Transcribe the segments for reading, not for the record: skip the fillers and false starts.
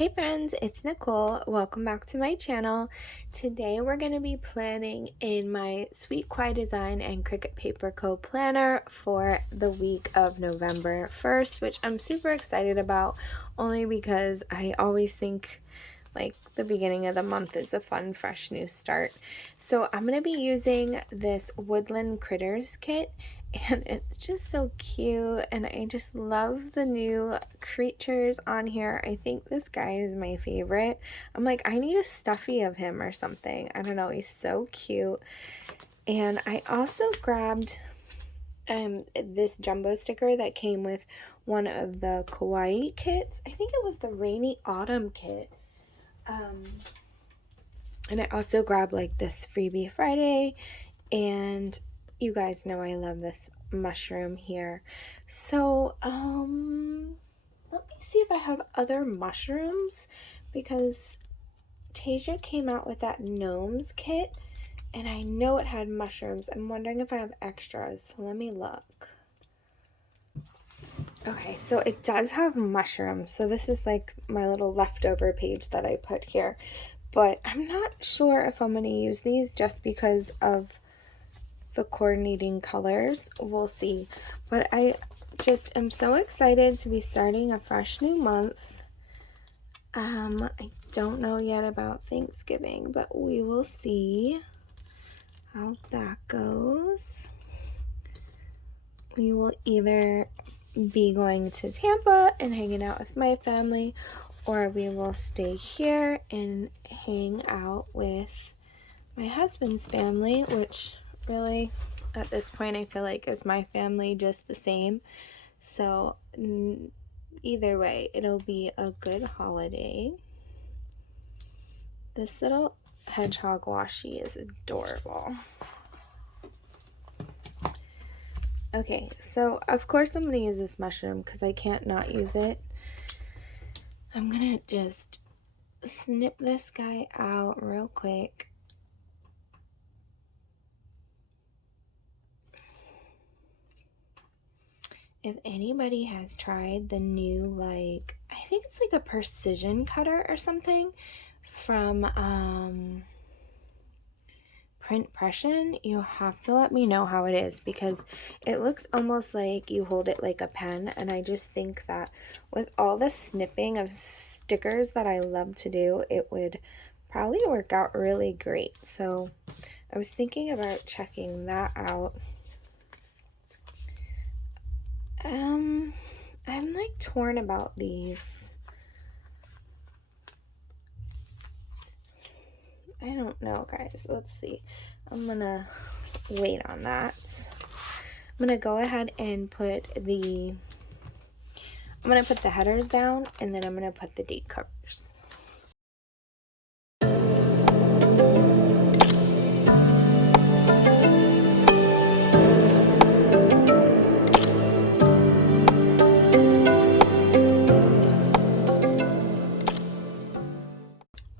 Hey friends, it's Nicole. Welcome back to my channel. Today we're going to be planning in my Sweet Kawaii Design and Cricut Paper Co. planner for the week of November 1st, which I'm super excited about only because I always think like the beginning of the month is a fun, fresh new start. So I'm going to be using this Woodland Critters kit, and it's just so cute, and I just love the new creatures on here. I think this guy is my favorite. I'm like, I need a stuffy of him or something. I don't know, he's so cute. And I also grabbed this jumbo sticker that came with one of the kawaii kits. I think it was the rainy autumn kit. And I also grabbed like this freebie Friday, and you guys know I love this mushroom here. So let me see if I have other mushrooms, because Tasia came out with that gnomes kit and I know it had mushrooms. I'm wondering if I have extras, so let me look. Okay, so it does have mushrooms, so this is like my little leftover page that I put here, but I'm not sure if I'm going to use these just because of the coordinating colors. We'll see. But I just am so excited to be starting a fresh new month. I don't know yet about Thanksgiving, but we will see how that goes. We will either be going to Tampa and hanging out with my family, or we will stay here and hang out with my husband's family, which really at this point I feel like is my family just the same. So either way, it'll be a good holiday. This little hedgehog washi is adorable. Okay, so of course I'm going to use this mushroom because I can't not use it. I'm going to just snip this guy out real quick. If anybody has tried the new, like, I think it's like a precision cutter or something from Print Pression, you have to let me know how it is, because it looks almost like you hold it like a pen, and I just think that with all the snipping of stickers that I love to do, it would probably work out really great. So I was thinking about checking that out. I'm like torn about these. I don't know, guys. Let's see. I'm gonna wait on that. I'm gonna go ahead and put the headers down, and then I'm gonna put the date covers.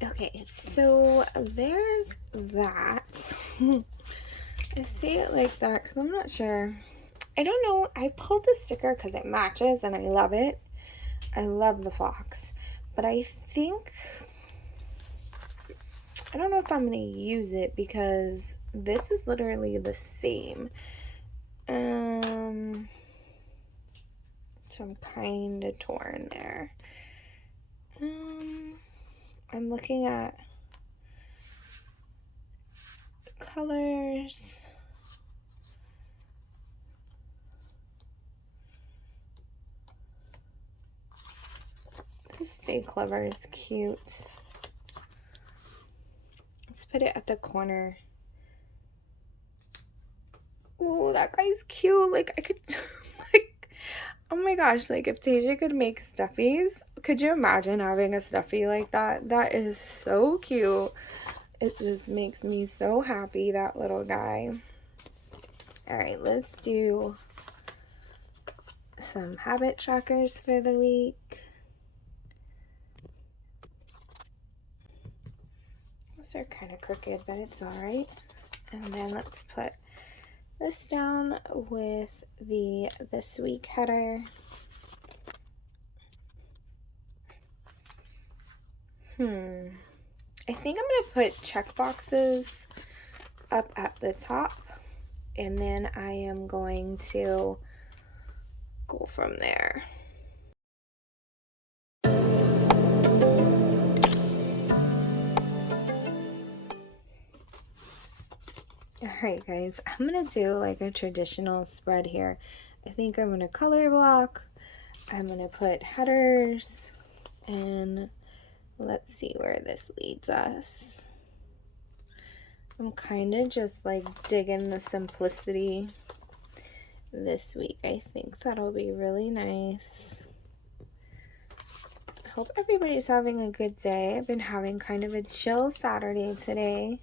Okay, so there's that. I say it like that because I'm not sure. I don't know. I pulled the sticker because it matches and I love it. I love the fox. But I think, I don't know if I'm going to use it because this is literally the same. So I'm kind of torn there. I'm looking at colors. This Stay Clever is cute. Let's put it at the corner. Oh, that guy's cute. Like, I could, like, oh my gosh, like, if Tasia could make stuffies, could you imagine having a stuffy like that? That is so cute. It just makes me so happy, that little guy. All right, let's do some habit trackers for the week. Those are kind of crooked, but it's all right. And then let's put this down with this week header. I think I'm going to put check boxes up at the top, and then I am going to go from there. Alright guys, I'm going to do like a traditional spread here. I think I'm going to color block. I'm going to put headers, and let's see where this leads us. I'm kind of just like digging the simplicity this week. I think that'll be really nice. I hope everybody's having a good day. I've been having kind of a chill Saturday today.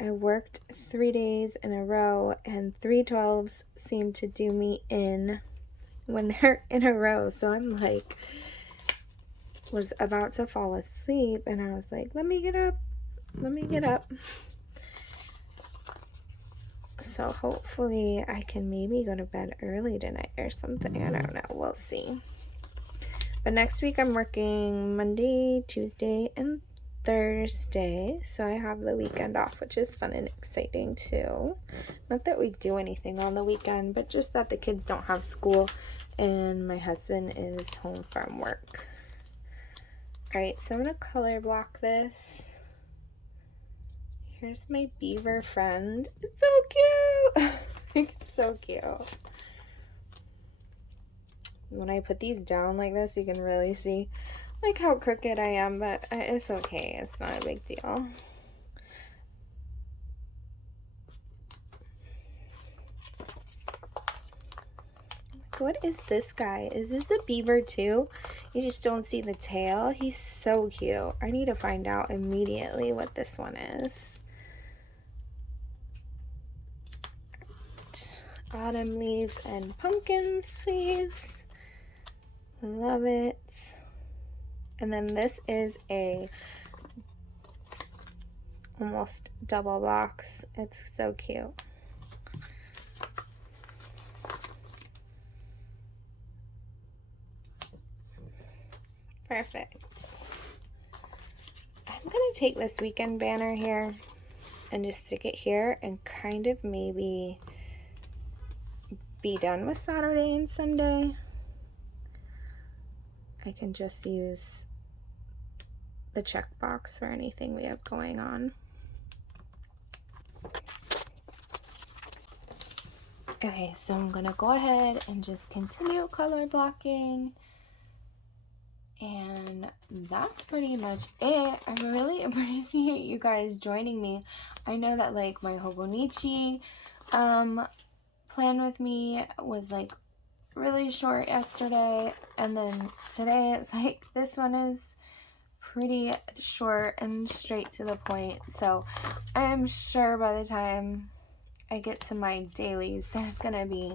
I worked 3 days in a row, and 3/12s seem to do me in when they're in a row. So I'm like, was about to fall asleep, and I was like, let me get up. So hopefully I can maybe go to bed early tonight or something. I don't know. We'll see. But next week I'm working Monday, Tuesday, and Thursday. So I have the weekend off, which is fun and exciting too. Not that we do anything on the weekend, but just that the kids don't have school and my husband is home from work. Alright, so I'm going to color block this. Here's my beaver friend. It's so cute. It's so cute. When I put these down like this, you can really see like how crooked I am, but it's okay. It's not a big deal. What is this guy? Is this a beaver too? You just don't see the tail. He's so cute. I need to find out immediately what this one is. Autumn leaves and pumpkins, please. Love it. And then this is a almost double box. It's so cute. Perfect. I'm gonna take this weekend banner here and just stick it here and kind of maybe be done with Saturday and Sunday. I can just use the checkbox for anything we have going on. Okay, so I'm gonna go ahead and just continue color blocking. And that's pretty much it. I really appreciate you guys joining me. I know that like my Hobonichi plan with me was like really short yesterday, and then today it's like this one is pretty short and straight to the point. So I'm sure by the time I get to my dailies, there's gonna be,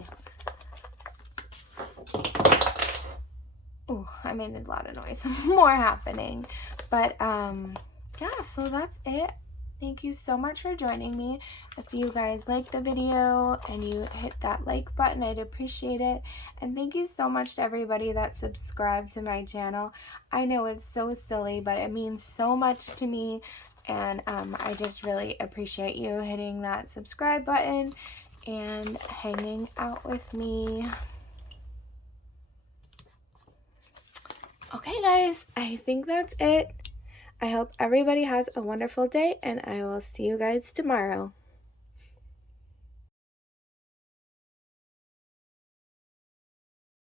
oh, I made a lot of noise, more happening. But yeah, so that's it. Thank you so much for joining me. If you guys liked the video and you hit that like button, I'd appreciate it. And thank you so much to everybody that subscribed to my channel. I know it's so silly, but it means so much to me. And I just really appreciate you hitting that subscribe button and hanging out with me. Okay guys, I think that's it. I hope everybody has a wonderful day, and I will see you guys tomorrow.